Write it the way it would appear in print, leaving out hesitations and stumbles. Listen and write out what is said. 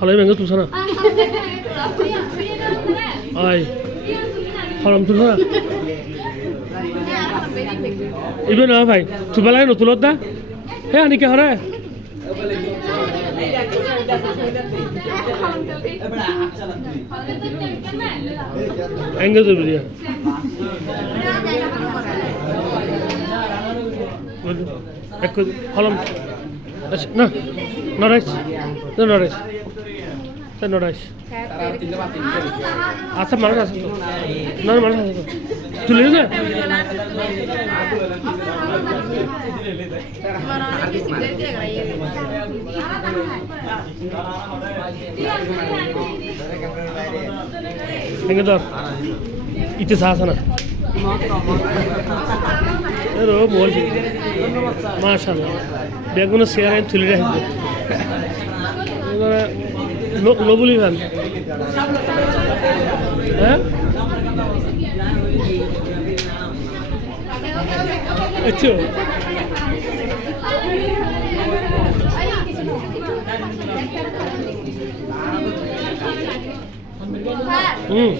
halay benga tusana ay haram tusana ibe na bhai tubalai no tulot da he ani ke hare engage to dia ek halam না নরাইস নরাইস নরাইস আচ্ছা মানুষ আছে তো না মানুষ আছে তো তুলে না ভেঙে ধর ইতিহাস আছে না বলছি মাশাআল্লাহ বেগুন শেয়ার তুলে রাখবে নবুলি ভান হ্যাঁ আচ্ছা হুম